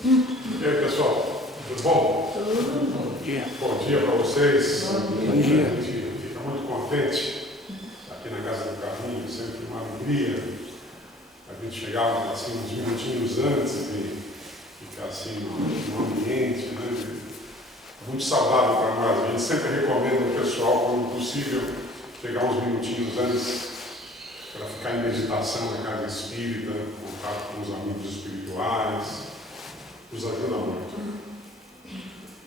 E aí, pessoal, tudo bom? Bom dia. Bom dia para vocês. Bom dia. A gente fica muito contente aqui na Casa do Carlinho, sempre uma alegria a gente chegar assim uns minutinhos antes e ficar assim no ambiente, né? Muito saudável para nós. A gente sempre recomenda ao pessoal, quando possível, chegar uns minutinhos antes para ficar em meditação na casa espírita, contato com os amigos espirituais. Nos ajuda muito.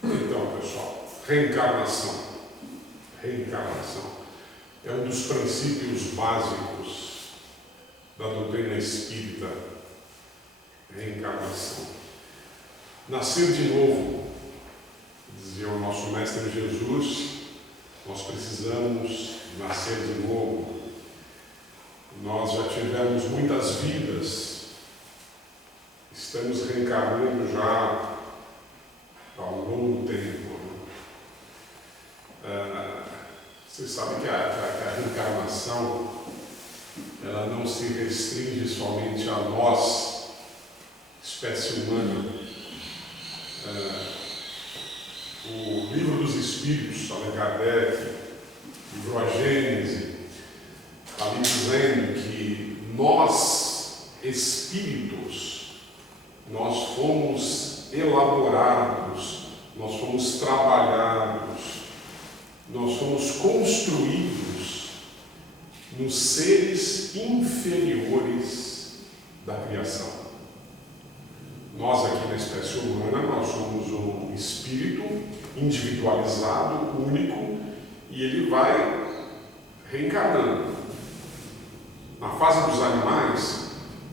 Então, pessoal, reencarnação. Reencarnação é um dos princípios básicos da doutrina espírita. Reencarnação. Nascer de novo, dizia o nosso Mestre Jesus, nós precisamos nascer de novo. Nós já tivemos muitas vidas. Estamos reencarnando já há um longo tempo. Vocês sabem que a reencarnação ela não se restringe somente a nós, espécie humana. O Livro dos Espíritos, Allan Kardec, livro A Gênese, está ali dizendo que nós, espíritos, nós fomos elaborados, nós fomos trabalhados, nós fomos construídos nos seres inferiores da criação. Nós aqui na espécie humana, nós somos um espírito individualizado, único, e ele vai reencarnando. Na fase dos animais,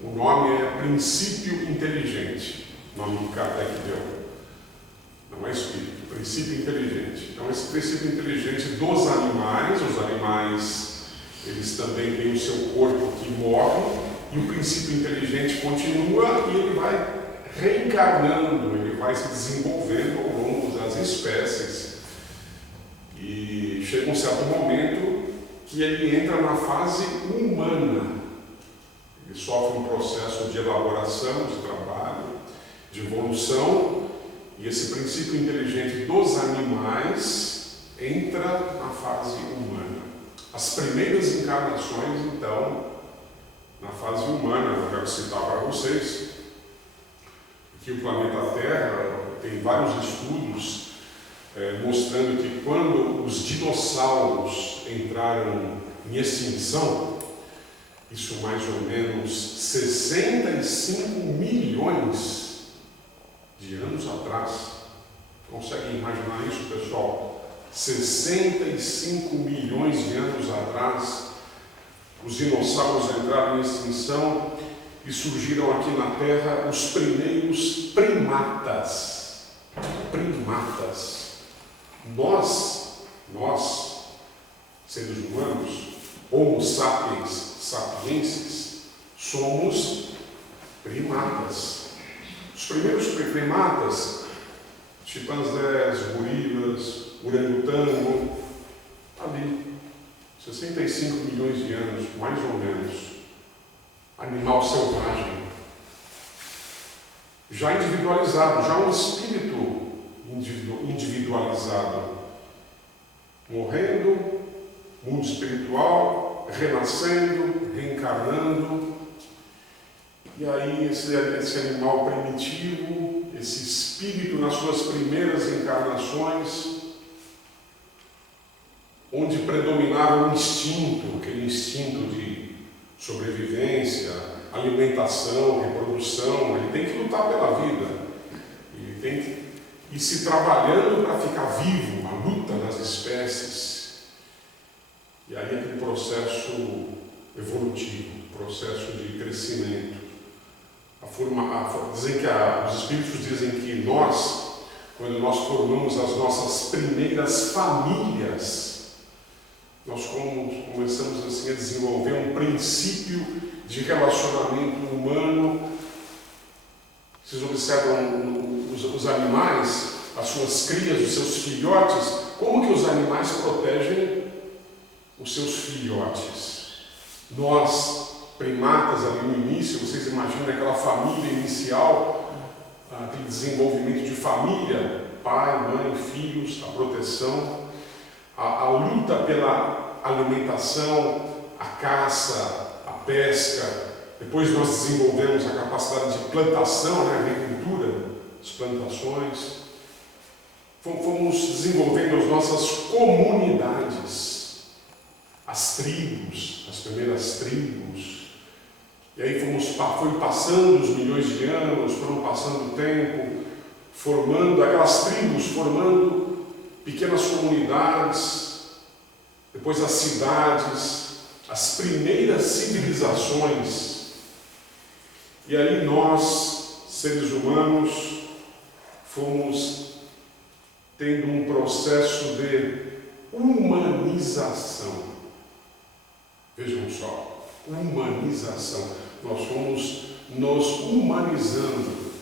o nome é princípio inteligente, o nome que Kardec deu. Não é espírito, princípio inteligente. Então, esse princípio inteligente dos animais, os animais, eles também têm o seu corpo que morre, e o princípio inteligente continua e ele vai reencarnando, ele vai se desenvolvendo ao longo das espécies. E chega um certo momento que ele entra na fase humana. Ele sofre um processo de elaboração, de trabalho, de evolução, e esse princípio inteligente dos animais entra na fase humana. As primeiras encarnações, então, na fase humana, eu quero citar para vocês, que o planeta Terra tem vários estudos mostrando que quando os dinossauros entraram em extinção, isso mais ou menos 65 milhões de anos atrás. Conseguem imaginar isso, pessoal? 65 milhões de anos atrás, os dinossauros entraram em extinção e surgiram aqui na Terra os primeiros primatas. Primatas. Nós, seres humanos, Homo sapiens sapienses, somos primatas. Os primeiros primatas, chimpanzés, gorilas, orangotango, ali, 65 milhões de anos, mais ou menos. Animal selvagem. Já individualizado, já um espírito individualizado. Morrendo, mundo espiritual, renascendo, reencarnando, e aí esse animal primitivo, esse espírito nas suas primeiras encarnações, onde predominava o instinto, aquele instinto de sobrevivência, alimentação, reprodução, ele tem que lutar pela vida, ele tem que ir se trabalhando para ficar vivo, uma luta nas espécies. E aí aquele processo evolutivo, processo de crescimento. Os espíritos dizem que nós, quando nós formamos as nossas primeiras famílias, nós começamos assim a desenvolver um princípio de relacionamento humano. Vocês observam os animais, as suas crias, os seus filhotes, como que os animais protegem os seus filhotes. Nós, primatas ali no início, vocês imaginam aquela família inicial, aquele desenvolvimento de família, pai, mãe, filhos, a proteção, a luta pela alimentação, a caça, a pesca. Depois nós desenvolvemos a capacidade de plantação, a agricultura, as plantações. Fomos desenvolvendo as nossas comunidades, as tribos, as primeiras tribos. E aí foi passando os milhões de anos, foram passando o tempo, formando aquelas tribos, formando pequenas comunidades, depois as cidades, as primeiras civilizações. E aí nós, seres humanos, fomos tendo um processo de humanização. Vejam só, humanização. Nós fomos nos humanizando,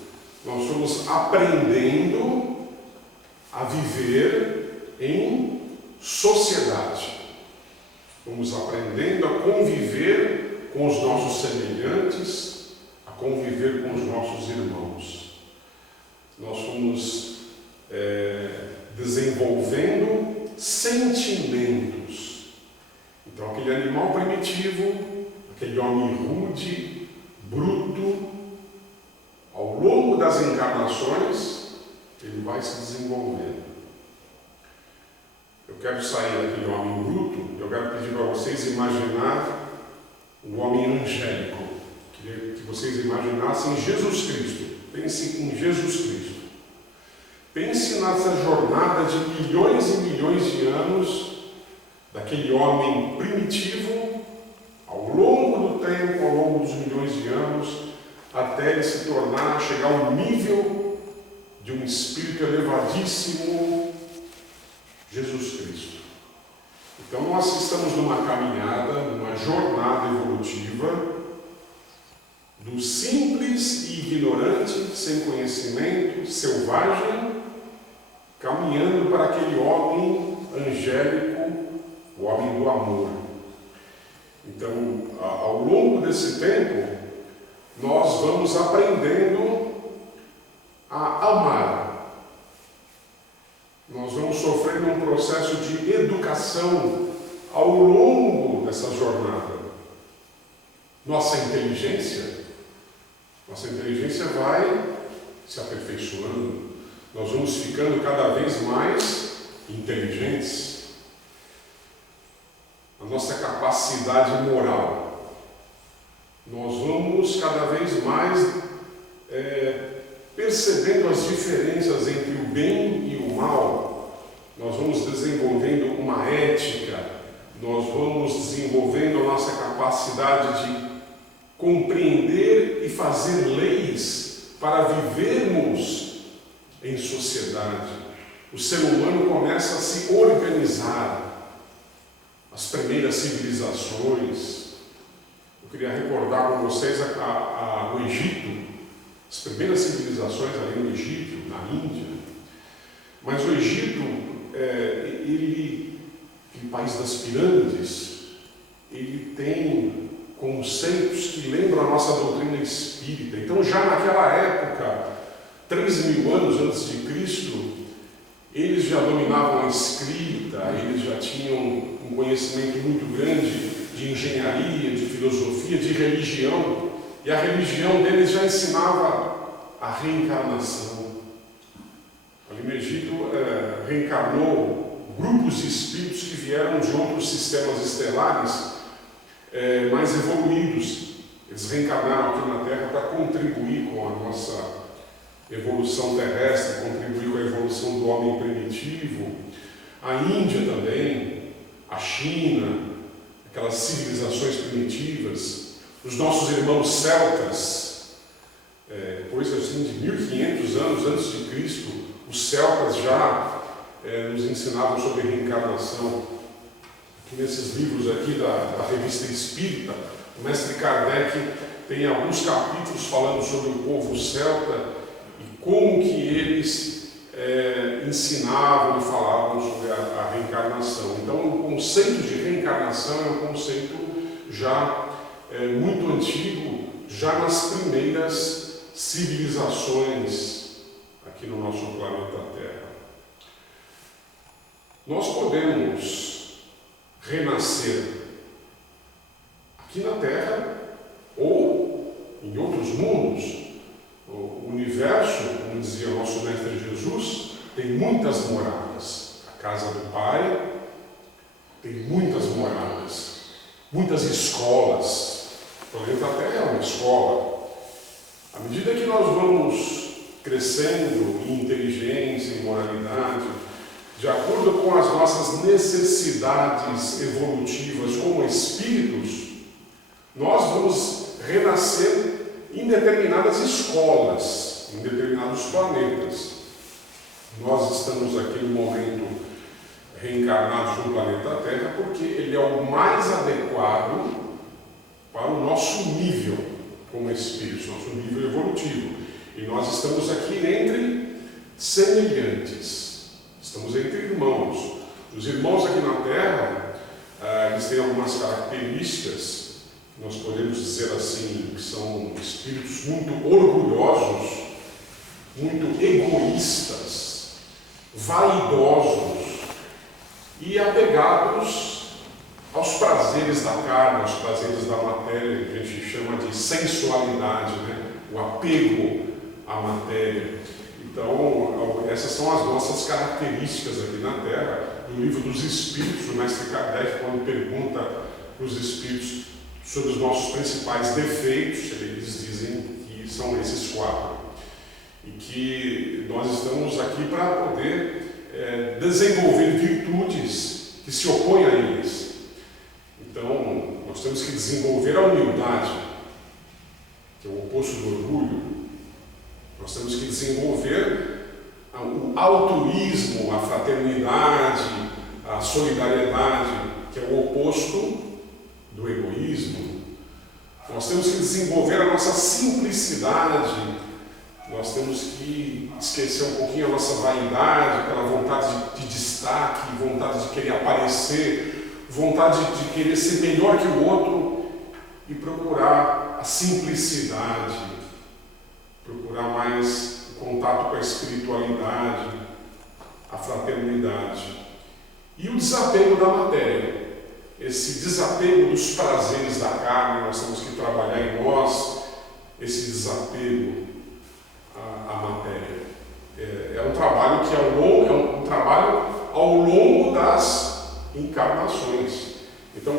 nós fomos aprendendo a viver em sociedade. Fomos aprendendo a conviver com os nossos semelhantes, a conviver com os nossos irmãos. Nós fomos desenvolvendo sentimentos. Então, aquele animal primitivo, aquele homem rude, bruto, ao longo das encarnações, ele vai se desenvolvendo. Eu quero sair daquele homem bruto, eu quero pedir para vocês imaginar um homem angélico. Queria que vocês imaginassem Jesus Cristo. Pense em Jesus Cristo. Pense nessa jornada de milhões e milhões de anos daquele homem primitivo, ao longo do tempo, ao longo dos milhões de anos, até ele se tornar, chegar ao nível de um espírito elevadíssimo, Jesus Cristo. Então nós estamos numa caminhada, numa jornada evolutiva, do simples e ignorante, sem conhecimento, selvagem, caminhando para aquele homem angélico, o homem do amor. Então, ao longo desse tempo, nós vamos aprendendo a amar. Nós vamos sofrendo um processo de educação ao longo dessa jornada. Nossa inteligência vai se aperfeiçoando. Nós vamos ficando cada vez mais inteligentes. A nossa capacidade moral. Nós vamos cada vez mais percebendo as diferenças entre o bem e o mal. Nós vamos desenvolvendo uma ética. Nós vamos desenvolvendo a nossa capacidade de compreender e fazer leis para vivermos em sociedade. O ser humano começa a se organizar. As primeiras civilizações. Eu queria recordar com vocês o Egito. As primeiras civilizações ali no Egito, na Índia. Mas o Egito, o país das pirâmides, ele tem conceitos que lembram a nossa doutrina espírita. Então, já naquela época, 3.000 anos antes de Cristo, eles já dominavam a escrita, eles já tinham um conhecimento muito grande de engenharia, de filosofia, de religião. E a religião deles já ensinava a reencarnação. Ali no Egito, reencarnou grupos de espíritos que vieram de outros sistemas estelares mais evoluídos. Eles reencarnaram aqui na Terra para contribuir com a nossa evolução terrestre, contribuir com a evolução do homem primitivo. A Índia também, a China, aquelas civilizações primitivas, os nossos irmãos celtas, coisa assim de 1.500 anos antes de Cristo, os celtas já nos ensinavam sobre reencarnação. Aqui nesses livros aqui da Revista Espírita, o mestre Kardec tem alguns capítulos falando sobre o povo celta e como que eles ensinavam e falavam sobre a reencarnação. Então, o conceito de reencarnação é um conceito já muito antigo, já nas primeiras civilizações aqui no nosso planeta Terra. Nós podemos renascer aqui na Terra ou em outros mundos. O universo, como dizia nosso Mestre Jesus, tem muitas moradas. A casa do Pai tem muitas moradas, muitas escolas. O planeta Terra é uma escola. À medida que nós vamos crescendo em inteligência, em moralidade, de acordo com as nossas necessidades evolutivas como espíritos, nós vamos renascer em determinadas escolas, em determinados planetas. Nós estamos aqui no momento reencarnados no planeta Terra porque ele é o mais adequado para o nosso nível como espíritos, nosso nível evolutivo. E nós estamos aqui entre semelhantes, estamos entre irmãos. Os irmãos aqui na Terra, eles têm algumas características. Nós podemos dizer assim, que são espíritos muito orgulhosos, muito egoístas, vaidosos e apegados aos prazeres da carne, aos prazeres da matéria, que a gente chama de sensualidade, né? O apego à matéria. Então, essas são as nossas características aqui na Terra. No Livro dos Espíritos, o Mestre Kardec, quando pergunta para os espíritos sobre os nossos principais defeitos, eles dizem que são esses 4. E que nós estamos aqui para poder desenvolver virtudes que se opõem a eles. Então, nós temos que desenvolver a humildade, que é o oposto do orgulho. Nós temos que desenvolver o altruísmo, a fraternidade, a solidariedade, que é o oposto do egoísmo. Nós temos que desenvolver a nossa simplicidade, nós temos que esquecer um pouquinho a nossa vaidade, aquela vontade de destaque, vontade de querer aparecer, vontade de querer ser melhor que o outro e procurar a simplicidade, procurar mais o contato com a espiritualidade, a fraternidade e o desapego da matéria. Esse desapego dos prazeres da carne, nós temos que trabalhar em nós esse desapego à matéria. É um trabalho que é um trabalho ao longo das encarnações. Então,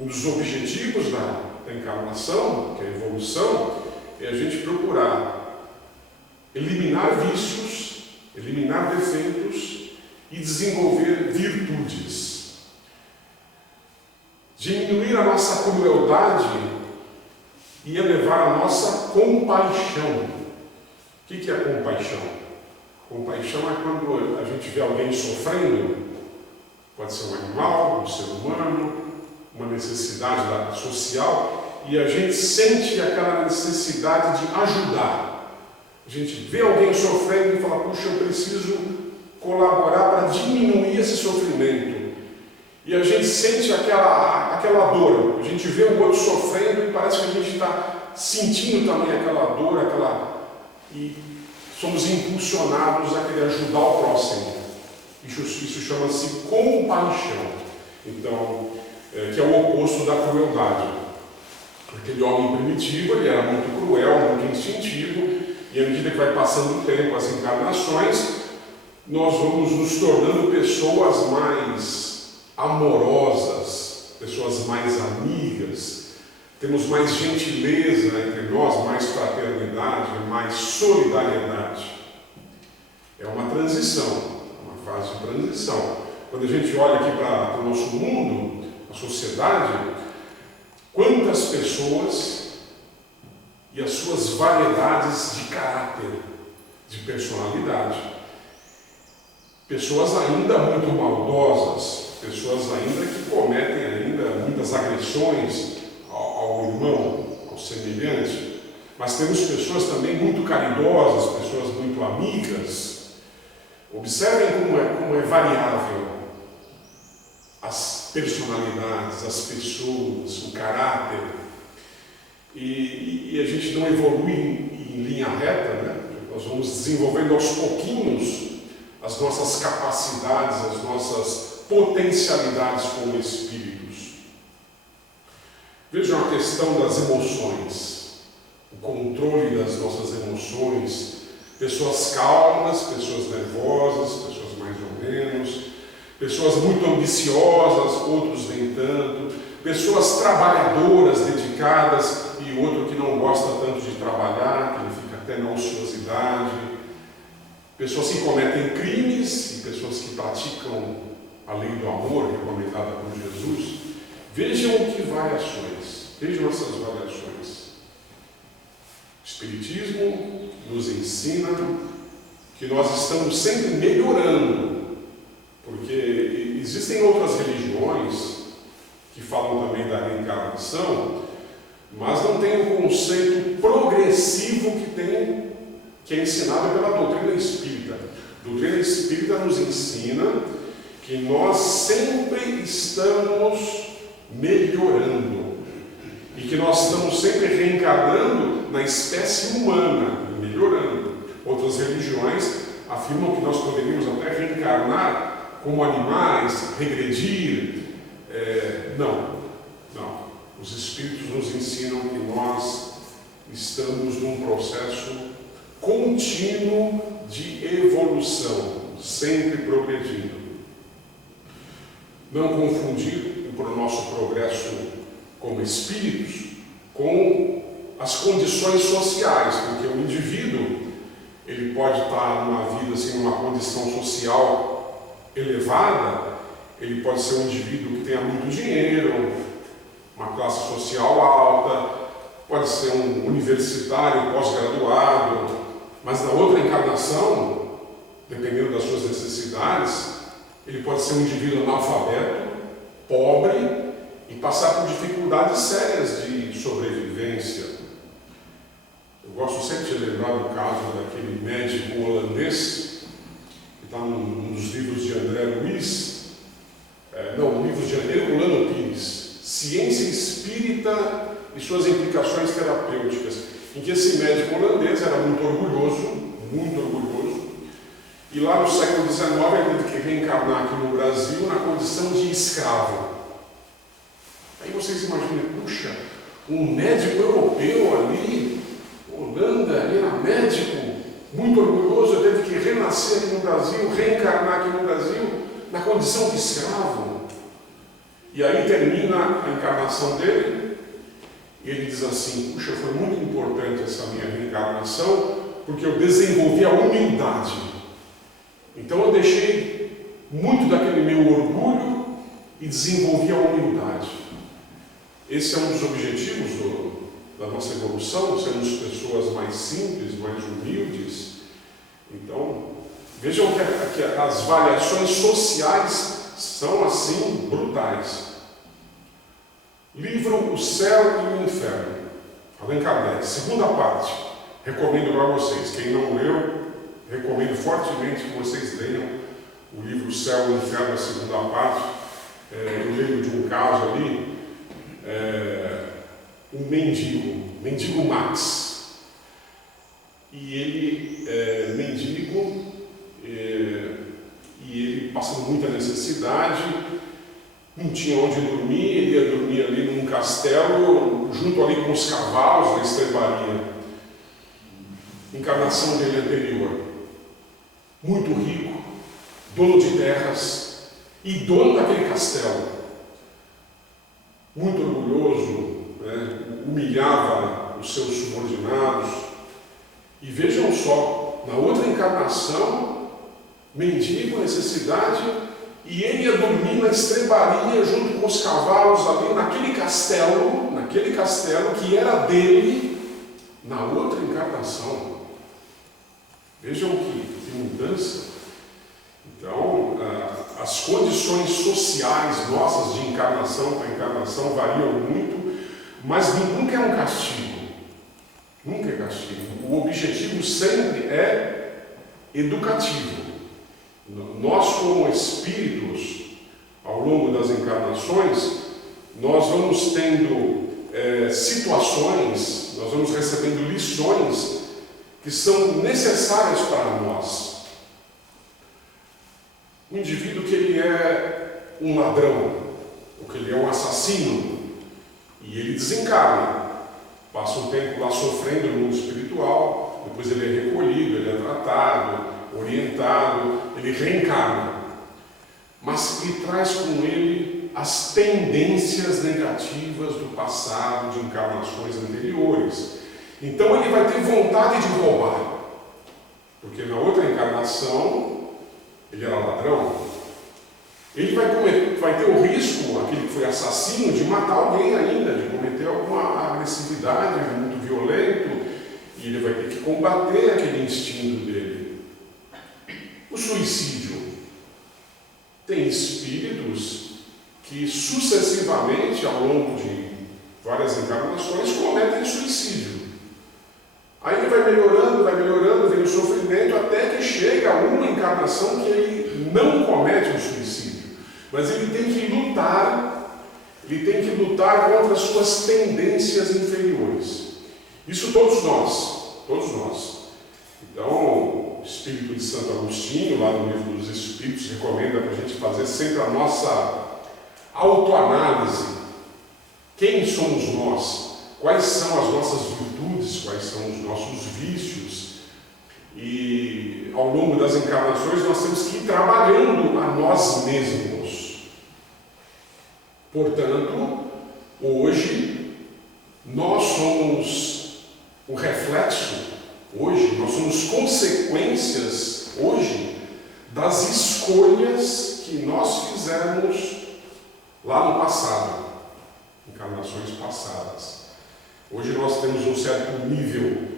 um dos objetivos da encarnação, que é a evolução, é a gente procurar eliminar vícios, eliminar defeitos e desenvolver virtudes. Diminuir a nossa crueldade e elevar a nossa compaixão. O que é compaixão? Compaixão é quando a gente vê alguém sofrendo, pode ser um animal, um ser humano, uma necessidade social, e a gente sente aquela necessidade de ajudar. A gente vê alguém sofrendo e fala, puxa, eu preciso colaborar para diminuir esse sofrimento. E a gente sente aquela dor, a gente vê o outro sofrendo e parece que a gente está sentindo também aquela dor, e somos impulsionados a querer ajudar o próximo. Isso chama-se compaixão. Então, que é o oposto da crueldade. Aquele homem primitivo, ele era muito cruel, muito instintivo, e à medida que vai passando o tempo, as encarnações, nós vamos nos tornando pessoas mais amorosas, pessoas mais amigas, temos mais gentileza entre nós, mais fraternidade, mais solidariedade. É uma transição, uma fase de transição. Quando a gente olha aqui para o nosso mundo, a sociedade, quantas pessoas e as suas variedades de caráter, de personalidade. Pessoas ainda muito maldosas, pessoas ainda que cometem ainda muitas agressões ao irmão, ao semelhante, mas temos pessoas também muito caridosas, pessoas muito amigas. Observem como é variável as personalidades, as pessoas, o caráter, e a gente não evolui em linha reta, né? Nós vamos desenvolvendo aos pouquinhos as nossas capacidades, as nossas potencialidades como espíritos. Vejam a questão das emoções, o controle das nossas emoções. Pessoas calmas, pessoas nervosas, pessoas mais ou menos, pessoas muito ambiciosas, outros nem tanto, pessoas trabalhadoras, dedicadas, e outro que não gosta tanto de trabalhar, que ele fica até na ociosidade, pessoas que cometem crimes e pessoas que praticam a lei do amor, recomendada por Jesus. Vejam que variações, vejam essas variações. O Espiritismo nos ensina que nós estamos sempre melhorando, porque existem outras religiões que falam também da reencarnação, mas não tem o conceito progressivo que é ensinado pela doutrina espírita. A doutrina espírita nos ensina que nós sempre estamos melhorando e que nós estamos sempre reencarnando na espécie humana, melhorando. Outras religiões afirmam que nós poderíamos até reencarnar como animais, regredir. Não. Os espíritos nos ensinam que nós estamos num processo contínuo de evolução, sempre progredindo. Não confundir o nosso progresso como espíritos com as condições sociais, porque o indivíduo ele pode estar numa vida assim, numa condição social elevada, ele pode ser um indivíduo que tenha muito dinheiro, uma classe social alta, pode ser um universitário pós-graduado, mas na outra encarnação, dependendo das suas necessidades, ele pode ser um indivíduo analfabeto, pobre e passar por dificuldades sérias de sobrevivência. Eu gosto sempre de lembrar do caso daquele médico holandês, que está num dos livros de André Luiz, livros de Herculano Pires, Ciência Espírita e suas implicações terapêuticas, em que esse médico holandês era muito orgulhoso, e lá no século XIX ele teve que reencarnar aqui no Brasil na condição de escravo. Aí vocês imaginem, puxa, um médico europeu ali, Holanda, ele era médico, muito orgulhoso, teve que renascer aqui no Brasil, reencarnar aqui no Brasil, na condição de escravo. E aí termina a encarnação dele, e ele diz assim, puxa, foi muito importante essa minha reencarnação, porque eu desenvolvi a humildade. Então eu deixei muito daquele meu orgulho e desenvolvi a humildade. Esse é um dos objetivos da nossa evolução, sermos pessoas mais simples, mais humildes. Então, vejam que as variações sociais são assim brutais. Livro O Céu e o Inferno, Allan Kardec, segunda parte. Recomendo para vocês. Quem não leu, recomendo fortemente que vocês leiam o livro O Céu e o Inferno, a segunda parte. Eu lembro de um caso ali, um mendigo Max. E ele é mendigo, e ele passando muita necessidade, não tinha onde dormir, ele ia dormir ali num castelo, junto ali com os cavalos da estrebaria. Encarnação dele anterior. Muito rico, dono de terras e dono daquele castelo. Muito orgulhoso, humilhava os seus subordinados. E vejam só, na outra encarnação, mendigo, necessidade, e ele ia dormir na estrebaria junto com os cavalos ali naquele castelo que era dele na outra encarnação. Vejam que mudança. Então, as condições sociais nossas de encarnação para encarnação variam muito, mas nunca é um castigo. Nunca é castigo. O objetivo sempre é educativo. Nós, como espíritos, ao longo das encarnações, nós vamos tendo situações, nós vamos recebendo lições que que são necessárias para nós. Um indivíduo que ele é um ladrão, ou que ele é um assassino, e ele desencarna, passa um tempo lá sofrendo no mundo espiritual, depois ele é recolhido, ele é tratado, orientado, ele reencarna. Mas ele traz com ele as tendências negativas do passado, de encarnações anteriores. Então ele vai ter vontade de roubar, porque na outra encarnação ele era ladrão. Ele vai ter o risco, aquele que foi assassino, de matar alguém ainda, de cometer alguma agressividade muito violento, e ele vai ter que combater aquele instinto dele. O suicídio. Tem espíritos que sucessivamente, ao longo de várias encarnações, cometem suicídio. Aí ele vai melhorando, vem o sofrimento, até que chega a uma encarnação que ele não comete o suicídio. Mas ele tem que lutar contra as suas tendências inferiores. Isso todos nós. Então, o Espírito de Santo Agostinho, lá no Livro dos Espíritos, recomenda para a gente fazer sempre a nossa autoanálise. Quem somos nós? Quais são as nossas virtudes? Quais são os nossos vícios? E ao longo das encarnações nós temos que ir trabalhando a nós mesmos. Portanto, hoje nós somos o reflexo, nós somos consequências, das escolhas que nós fizemos lá no passado, encarnações passadas. Hoje nós temos um certo nível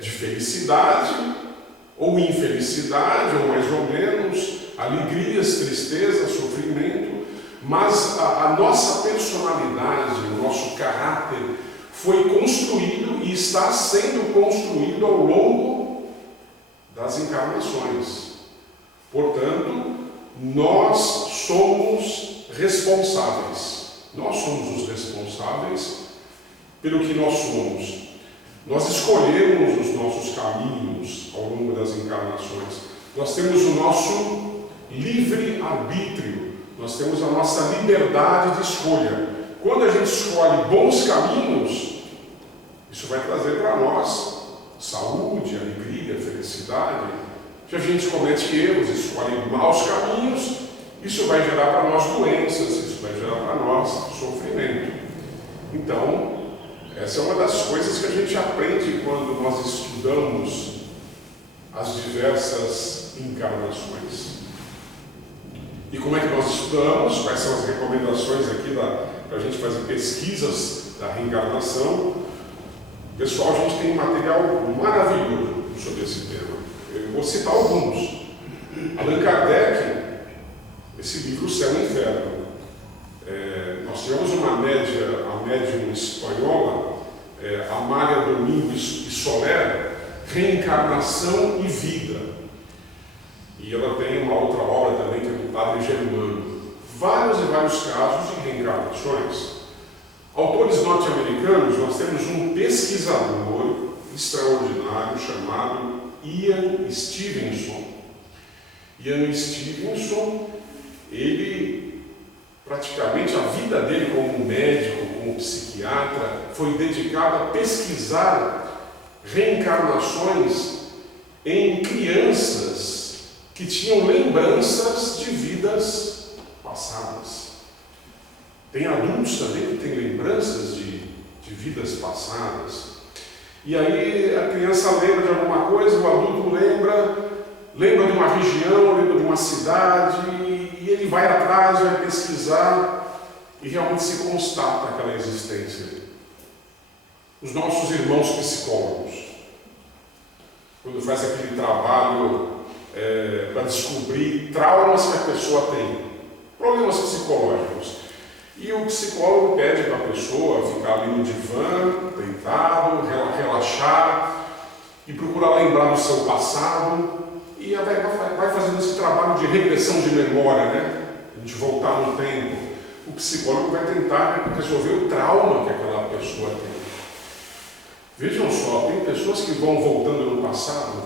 de felicidade, ou infelicidade, ou mais ou menos, alegrias, tristezas, sofrimento, mas a nossa personalidade, o nosso caráter foi construído e está sendo construído ao longo das encarnações. Portanto, nós somos responsáveis. Nós somos os responsáveis pelo que nós somos. Nós escolhemos os nossos caminhos ao longo das encarnações. Nós temos o nosso livre-arbítrio. Nós temos a nossa liberdade de escolha. Quando a gente escolhe bons caminhos, isso vai trazer para nós saúde, alegria, felicidade. Se a gente comete erros, escolhe maus caminhos, isso vai gerar para nós doenças, isso vai gerar para nós sofrimento. Então, essa é uma das coisas que a gente aprende quando nós estudamos as diversas encarnações. E como é que nós estudamos? Quais são as recomendações aqui para a gente fazer pesquisas da reencarnação? Pessoal, a gente tem um material maravilhoso sobre esse tema. Eu vou citar alguns. Allan Kardec, esse livro, O Céu e o Inferno. Nós tivemos a médium espanhola, Amália Domingos e Soler, Reencarnação e Vida. E ela tem uma outra obra também, que é do Padre Germano. Vários e vários casos de reencarnações. Autores norte-americanos, nós temos um pesquisador extraordinário chamado Ian Stevenson. Ian Stevenson, ele, praticamente a vida dele como médico, como psiquiatra, foi dedicada a pesquisar reencarnações em crianças que tinham lembranças de vidas passadas. Tem adultos também que têm lembranças de vidas passadas. E aí a criança lembra de alguma coisa, o adulto lembra de uma região, lembra de uma cidade, e ele vai atrás, vai pesquisar, e realmente se constata aquela existência. Os nossos irmãos psicólogos, quando faz aquele trabalho para descobrir traumas que a pessoa tem, problemas psicológicos, e o psicólogo pede para a pessoa ficar ali no divã, deitado, relaxar e procurar lembrar do seu passado, e vai fazendo esse trabalho de regressão de memória, né? A gente voltar no tempo. O psicólogo vai tentar resolver o trauma que aquela pessoa tem. Vejam só, tem pessoas que vão voltando no passado,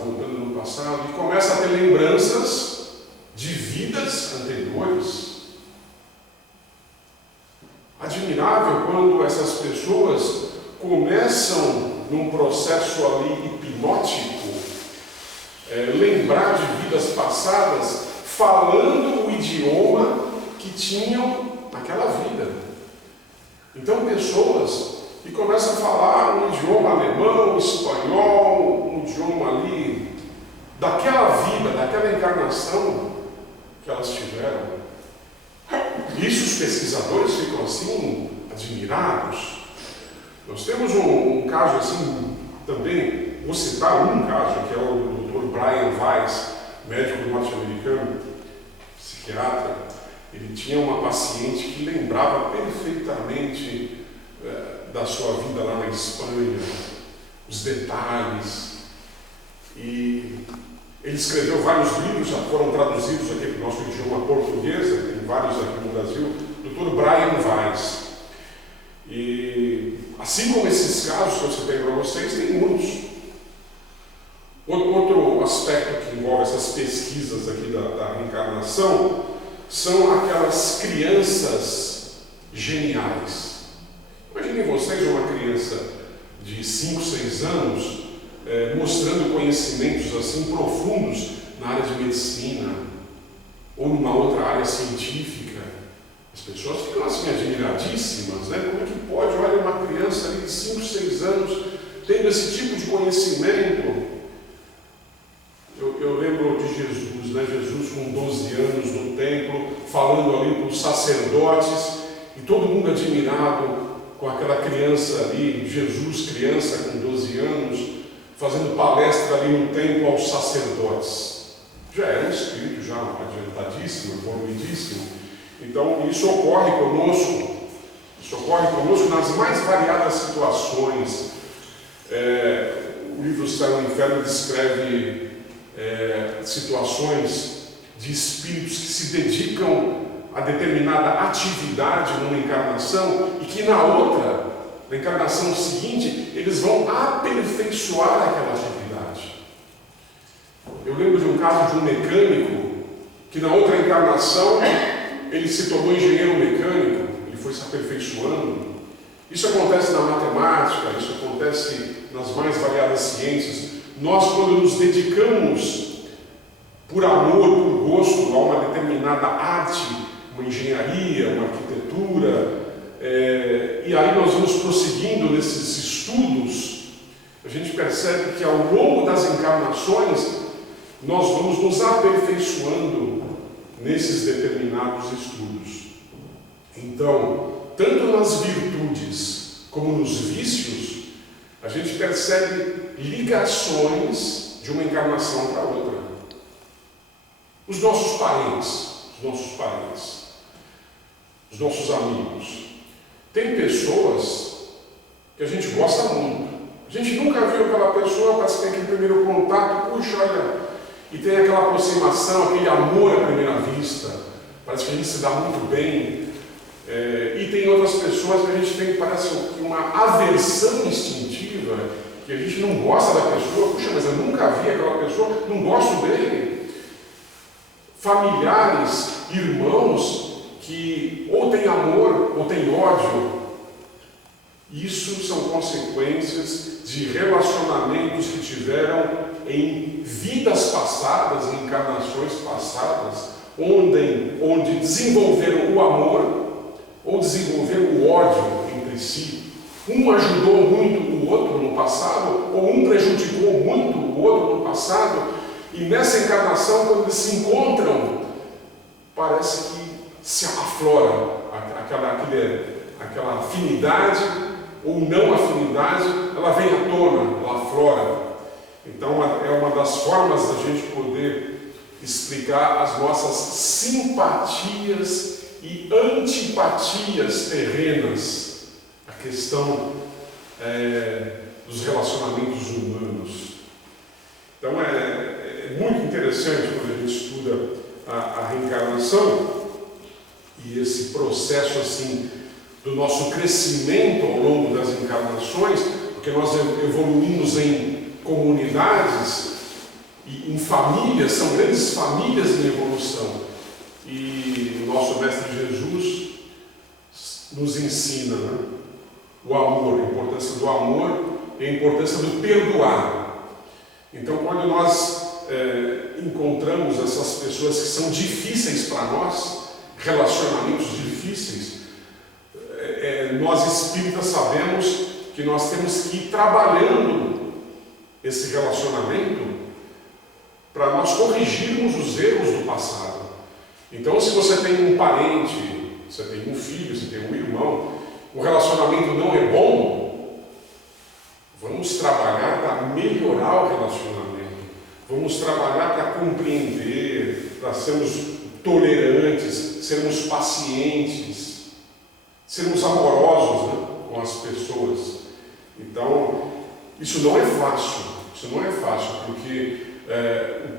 e começam a ter lembranças de vidas anteriores. Admirável quando essas pessoas começam num processo ali hipnótico, lembrar de vidas passadas, falando o idioma que tinham naquela vida. Então pessoas que começam a falar um idioma alemão, espanhol, um idioma ali daquela vida, daquela encarnação que elas tiveram. Isso os pesquisadores ficam assim, admirados. Nós temos um caso assim, também, vou citar um caso, que é o do Dr. Brian Weiss, médico norte-americano, psiquiatra. Ele tinha uma paciente que lembrava perfeitamente da sua vida lá na Espanha, os detalhes. E ele escreveu vários livros, já foram traduzidos aqui para o nosso idioma português, tem vários aqui no Brasil, Dr. Brian Weiss. E assim como esses casos que eu citei para vocês, tem muitos. Outro aspecto que envolve essas pesquisas aqui da reencarnação são aquelas crianças geniais. Imaginem vocês uma criança de 5, 6 anos mostrando conhecimentos assim profundos na área de medicina ou numa outra área científica. As pessoas ficam assim admiradíssimas, né? Como é que pode, olha, uma criança ali de 5, 6 anos tendo esse tipo de conhecimento? Eu lembro de Jesus, né? Jesus com 12 anos no templo, falando ali para os sacerdotes, e todo mundo admirado com aquela criança ali, Jesus criança com 12 anos, fazendo palestra ali no templo aos sacerdotes. Já era um espírito já adiantadíssimo, evoluidíssimo. Então isso ocorre conosco nas mais variadas situações. O livro Céu e Inferno descreve situações de espíritos que se dedicam a determinada atividade numa encarnação e que na outra, na encarnação seguinte, eles vão aperfeiçoar aquela atividade. Eu lembro de um caso de um mecânico que na outra encarnação ele se tornou engenheiro mecânico, ele foi se aperfeiçoando. Isso acontece na matemática, isso acontece nas mais variadas ciências. Nós, quando nos dedicamos por amor, por gosto a uma determinada arte, uma engenharia, uma arquitetura, e aí nós vamos prosseguindo nesses estudos, a gente percebe que ao longo das encarnações nós vamos nos aperfeiçoando nesses determinados estudos. Então, tanto nas virtudes como nos vícios, a gente percebe ligações de uma encarnação para outra. Os nossos parentes, os nossos amigos. Tem pessoas que a gente gosta muito. A gente nunca viu aquela pessoa, parece que tem aquele primeiro contato, puxa, olha, e tem aquela aproximação, aquele amor à primeira vista. Parece que a gente se dá muito bem. E tem outras pessoas que a gente tem, parece, uma aversão instintiva, que a gente não gosta da pessoa, puxa, mas eu nunca vi aquela pessoa, não gosto dele. Familiares, irmãos, que ou tem amor ou tem ódio. Isso são consequências de relacionamentos que tiveram em vidas passadas, em encarnações passadas, onde desenvolveram o amor ou desenvolveram o ódio entre si. Um ajudou muito o outro no passado, ou um prejudicou muito o outro no passado, e nessa encarnação, quando eles se encontram, parece que se aflora aquela afinidade ou não afinidade, ela vem à tona, ela aflora. Então é uma das formas da gente poder explicar as nossas simpatias e antipatias terrenas, a questão dos relacionamentos humanos. Então é muito interessante quando a gente estuda a reencarnação e esse processo assim do nosso crescimento ao longo das encarnações, porque nós evoluímos em comunidades e em famílias, são grandes famílias em evolução. E o nosso Mestre Jesus nos ensina, né, o amor, a importância do amor e a importância do perdoar. Então, quando nós encontramos essas pessoas que são difíceis para nós, relacionamentos difíceis, nós espíritas sabemos que nós temos que ir trabalhando esse relacionamento para nós corrigirmos os erros do passado. Então, se você tem um parente, você tem um filho, você tem um irmão, o relacionamento não é bom, vamos trabalhar para melhorar o relacionamento. Vamos trabalhar para compreender, para sermos tolerantes, sermos pacientes, sermos amorosos, né, com as pessoas. Então, isso não é fácil, porque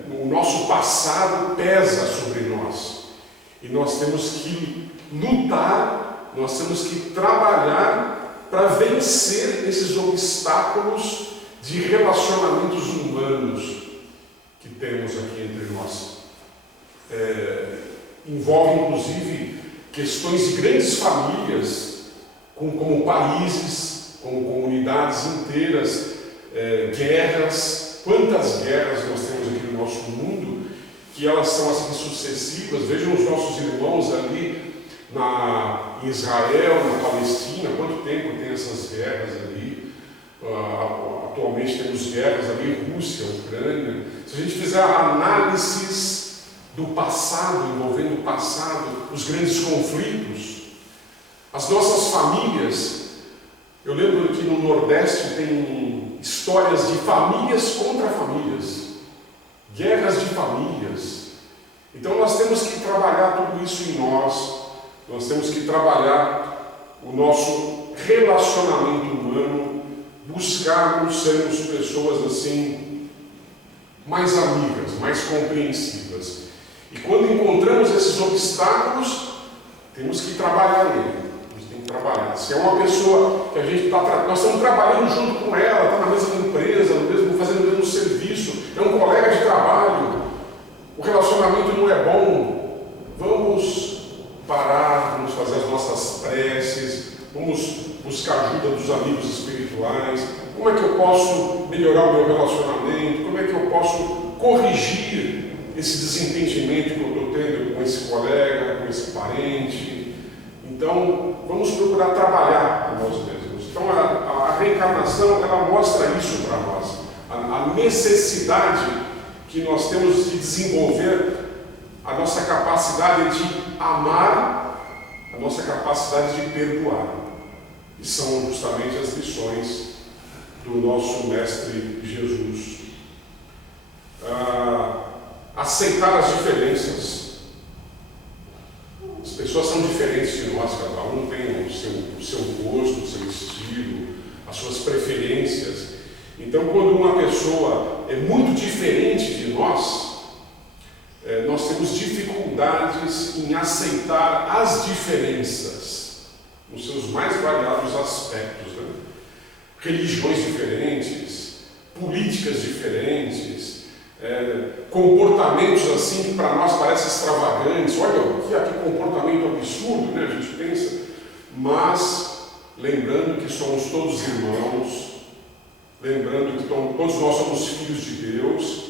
o nosso passado pesa sobre nós. E nós temos que lutar, nós temos que trabalhar para vencer esses obstáculos de relacionamentos humanos que temos aqui entre nós. Envolve inclusive questões de grandes famílias, como países, como comunidades inteiras, guerras. Quantas guerras nós temos aqui no nosso mundo, que elas são assim sucessivas. Vejam os nossos irmãos ali em Israel, na Palestina, quanto tempo tem essas guerras ali. Atualmente temos guerras ali, Rússia, Ucrânia. Se a gente fizer análises do passado, envolvendo o passado, os grandes conflitos, as nossas famílias, eu lembro que no Nordeste tem histórias de famílias contra famílias, guerras de famílias. Então nós temos que trabalhar tudo isso em nós temos que trabalhar o nosso relacionamento humano, buscarmos sermos pessoas assim, mais amigas, mais compreensivas. E quando encontramos esses obstáculos, temos que trabalhar ele. Se é uma pessoa que a gente nós estamos trabalhando junto com ela, está na mesma empresa, fazendo o mesmo serviço, é um colega de trabalho, o relacionamento não é bom, vamos parar, vamos fazer as nossas preces, vamos buscar ajuda dos amigos espirituais. Como é que eu posso melhorar o meu relacionamento? Como é que eu posso corrigir esse desentendimento que eu estou tendo com esse colega, com esse parente? Então, vamos procurar trabalhar a nós mesmos. Então, a reencarnação, ela mostra isso para nós. A necessidade que nós temos de desenvolver a nossa capacidade de amar, a nossa capacidade de perdoar. E são justamente as lições do nosso Mestre Jesus. Aceitar as diferenças. As pessoas são diferentes de nós, cada um tem o seu gosto, o seu estilo, as suas preferências. Então, quando uma pessoa é muito diferente de nós temos dificuldades em aceitar as diferenças, nos seus mais variados aspectos, né? Religiões diferentes, políticas diferentes, comportamentos assim que para nós parecem extravagantes. Olha, que comportamento absurdo, né? A gente pensa, mas lembrando que somos todos irmãos, lembrando que todos nós somos filhos de Deus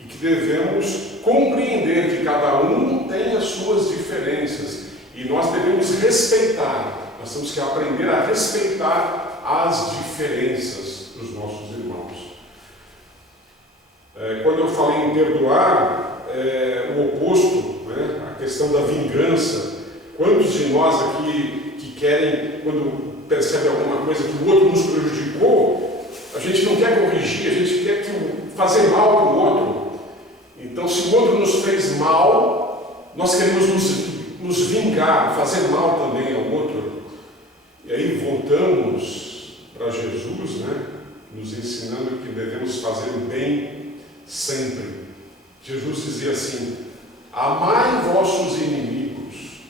e que devemos compreender que cada um tem as suas diferenças e nós devemos respeitar, nós temos que aprender a respeitar as diferenças dos nossos irmãos. Quando eu falei em perdoar, o oposto, né? A questão da vingança. Quantos de nós aqui que querem, quando percebe alguma coisa que o outro nos prejudicou, a gente não quer corrigir, a gente quer fazer mal para o outro. Então, se o outro nos fez mal, nós queremos nos vingar, fazer mal também ao outro. E aí voltamos para Jesus, né? Nos ensinando que devemos fazer o bem sempre. Jesus dizia assim: amai vossos inimigos,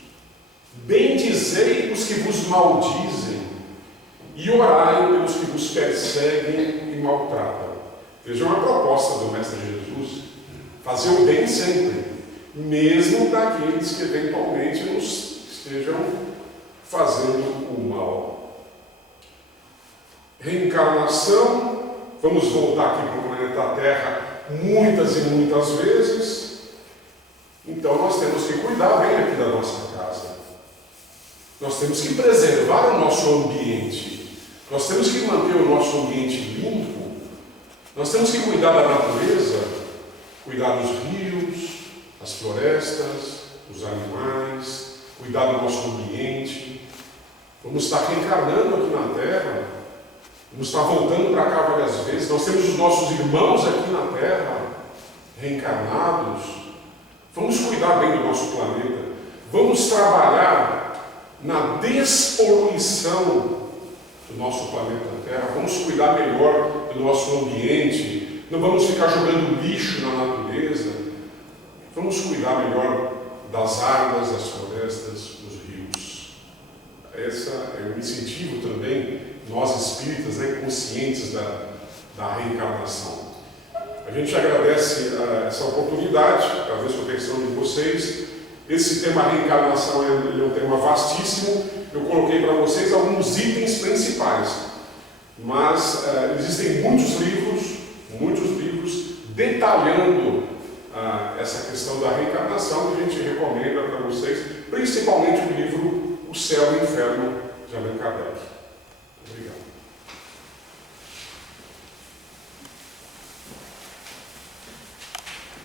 bendizei os que vos maldizem, e orai pelos que vos perseguem e maltratam. Vejam a proposta do Mestre Jesus: fazer o bem sempre, mesmo para aqueles que eventualmente nos estejam fazendo o mal. Reencarnação, vamos voltar aqui para o planeta Terra muitas e muitas vezes. Então nós temos que cuidar bem aqui da nossa casa. Nós temos que preservar o nosso ambiente. Nós temos que manter o nosso ambiente limpo. Nós temos que cuidar da natureza, cuidar dos rios, das florestas, dos animais, cuidar do nosso ambiente. Vamos estar reencarnando aqui na Terra. Vamos estar voltando para cá várias vezes. Nós temos os nossos irmãos aqui na Terra, reencarnados. Vamos cuidar bem do nosso planeta. Vamos trabalhar na despoluição do nosso planeta Terra. Vamos cuidar melhor do nosso ambiente. Não vamos ficar jogando lixo na natureza. Vamos cuidar melhor das águas, das florestas, dos rios. Esse é um incentivo também, nós espíritas, conscientes da reencarnação. A gente agradece essa oportunidade, talvez com a atenção de vocês. Esse tema reencarnação é um tema vastíssimo. Eu coloquei para vocês alguns itens principais, mas existem muitos livros detalhando essa questão da reencarnação que a gente recomenda para vocês, principalmente o livro O Céu e o Inferno, de Allan Kardec. Obrigado.